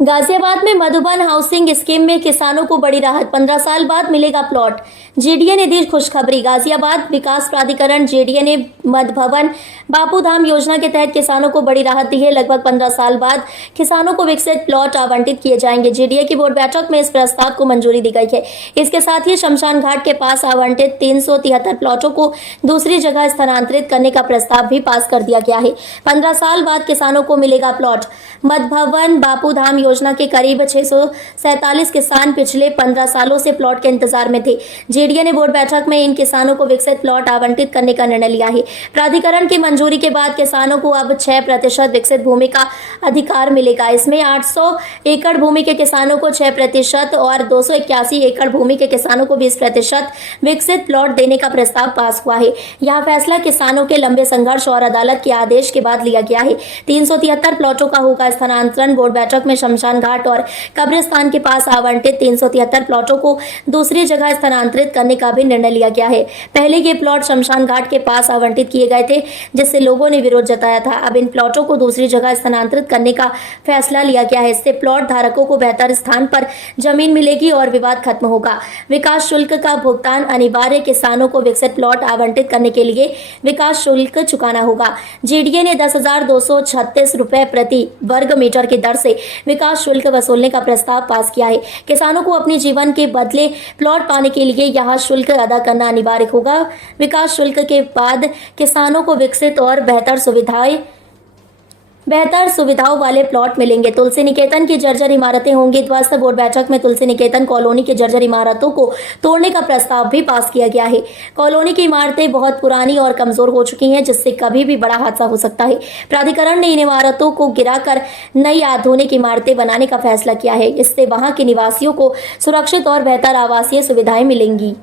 गाजियाबाद में Madhuban housing scheme में किसानों को बड़ी राहत, 15 साल बाद मिलेगा प्लॉट। जेडीए ने दी खुशखबरी। गाजियाबाद विकास प्राधिकरण जेडीए ने मधुबन बापूधाम योजना के तहत किसानों को बड़ी राहत दी है। लगभग 15 साल बाद किसानों को विकसित प्लॉट आवंटित किए जाएंगे। जेडीए की बोर्ड बैठक में इस प्रस्ताव को मंजूरी दी गई है। इसके साथ ही शमशान घाट के पास आवंटित 373 प्लॉटों को दूसरी जगह स्थानांतरित करने का प्रस्ताव भी पास कर दिया गया है। 15 साल बाद किसानों को मिलेगा प्लॉट। मधुबन बापूधाम योजना के करीब 647 किसान पिछले 15 सालों से प्लॉट के इंतजार में थे। जेडीए ने बोर्ड बैठक में इन किसानों को विकसित प्लॉट आवंटित करने का निर्णय लिया है। प्राधिकरण की मंजूरी के बाद किसानों को अब 6% विकसित भूमि का अधिकार मिलेगा। इसमें 800 एकड़ भूमि के किसानों को 6% और 281 एकड़ भूमि के किसानों को 20% विकसित प्लॉट देने का प्रस्ताव पास हुआ है। यह फैसला किसानों के लंबे संघर्ष और अदालत के आदेश के बाद लिया गया है। 373 प्लॉटों का होगा स्थानांतरण। बोर्ड बैठक में शमशान घाट और कब्रिस्तान के पास आवंटित 373 प्लॉटों को दूसरी जगह स्थानांतरित करने का भी निर्णय लिया गया है। पहले ये प्लॉट शमशान घाट के पास आवंटित किए गए थे, जिससे लोगों ने विरोध जताया था। अब इन प्लॉटों को दूसरी जगह स्थानांतरित करने का फैसला लिया गया है। इससे प्लॉट धारकों को बेहतर स्थान पर जमीन मिलेगी और विवाद खत्म होगा। विकास शुल्क का भुगतान अनिवार्य। किसानों को विकसित प्लॉट आवंटित करने के लिए विकास शुल्क चुकाना होगा। जेडीए ने 10,236 रुपए प्रति वर्ग मीटर की दर से विकास शुल्क वसूलने का प्रस्ताव पास किया है। किसानों को अपने जीवन के बदले प्लॉट पाने के लिए यह शुल्क अदा करना अनिवार्य होगा। विकास शुल्क के बाद किसानों को विकसित और बेहतर सुविधाओं वाले प्लॉट मिलेंगे। तुलसी निकेतन की जर्जर इमारतें होंगी ध्वस्त। बोर्ड बैठक में तुलसी निकेतन कॉलोनी की जर्जर इमारतों को तोड़ने का प्रस्ताव भी पास किया गया है। कॉलोनी की इमारतें बहुत पुरानी और कमजोर हो चुकी हैं, जिससे कभी भी बड़ा हादसा हो सकता है। प्राधिकरण ने इन इमारतों को गिराकर नई आधुनिक इमारतें बनाने का फैसला किया है। इससे वहां के निवासियों को सुरक्षित और बेहतर आवासीय सुविधाएं मिलेंगी।